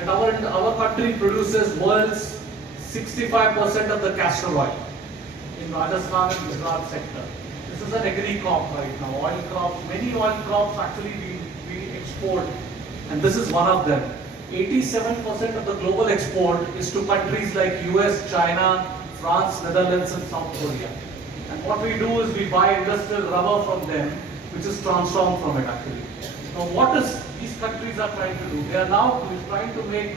And our country produces world's 65% of the castor oil in Rajasthan and Gujarat sector. This is an agri crop right now. Oil crops, many oil crops actually we export, and this is one of them. 87% of the global export is to countries like US, China, France, Netherlands and South Korea. And what we do is we buy industrial rubber from them, which is transformed from it actually. Now what is these countries are trying to do? They are now trying to make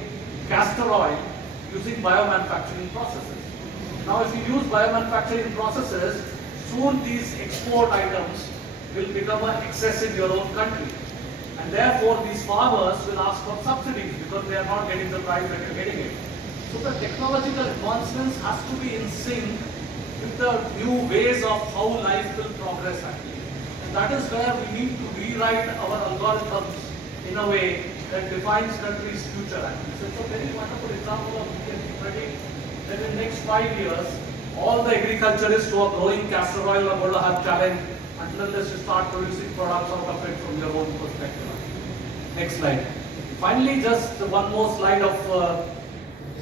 castor oil using biomanufacturing processes. Now if you use biomanufacturing processes, soon these export items will become an excess in your own country. And therefore these farmers will ask for subsidies because they are not getting the price that you're getting it. So the technological advancements has to be in sync with the new ways of how life will progress actually. And that is where we need to rewrite our algorithms in a way that defines country's future actually. So it's a very wonderful example of we can predict that in the next 5 years, all the agriculturists who are growing castor oil are going to have challenge unless you start producing products out of it from your own perspective. Next slide. Finally, just one more slide of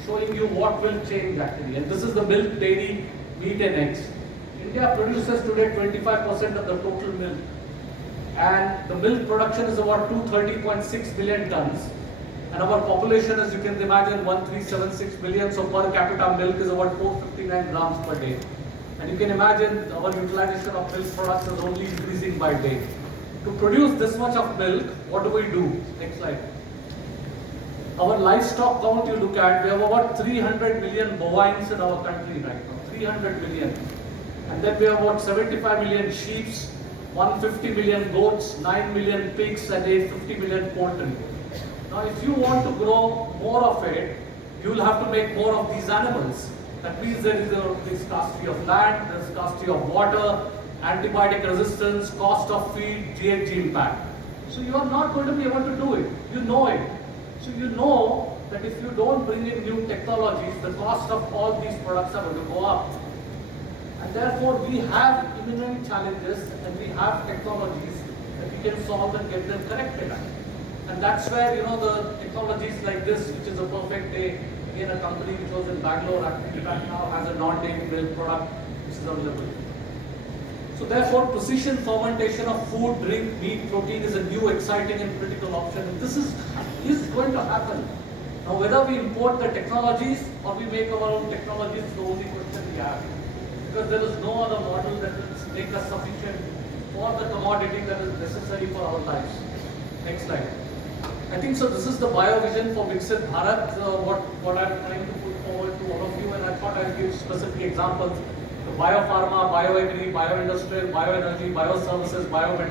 showing you what will change actually. And this is the milk, dairy, meat and eggs. India produces today 25% of the total milk. And the milk production is about 230.6 million tons. And our population, as you can imagine, 1376 million. So per capita milk is about 459 grams per day. And you can imagine our utilization of milk products is only increasing by day. To produce this much of milk, what do we do? Next slide. Our livestock count you look at, we have about 300 million bovines in our country right now. 300 million. And then we have about 75 million sheep, 150 million goats, 9 million pigs and 850 million poultry. Now if you want to grow more of it, you will have to make more of these animals. That means there is a scarcity of land, there is scarcity of water, antibiotic resistance, cost of feed, GHG impact. So you are not going to be able to do it. You know it. So you know that if you don't bring in new technologies, the cost of all these products are going to go up. And therefore we have imminent challenges and we have technologies that we can solve and get them corrected. And that's where, the technologies like this, which is a perfect day, again a company which was in Bangalore actually right now has a non-dairy milk product which is available. So therefore precision fermentation of food, drink, meat, protein is a new exciting and critical option. And this is going to happen. Now whether we import the technologies or we make our own technologies is the only question we have. Because there is no other model that will make us sufficient for the commodity that is necessary for our lives. Next slide. I think so this is the bio vision for Viksit Bharat, what I'm trying to put forward to all of you, and I thought I'll give specific examples. The biopharma, bioagri, bioindustrial, bioenergy, bioservices,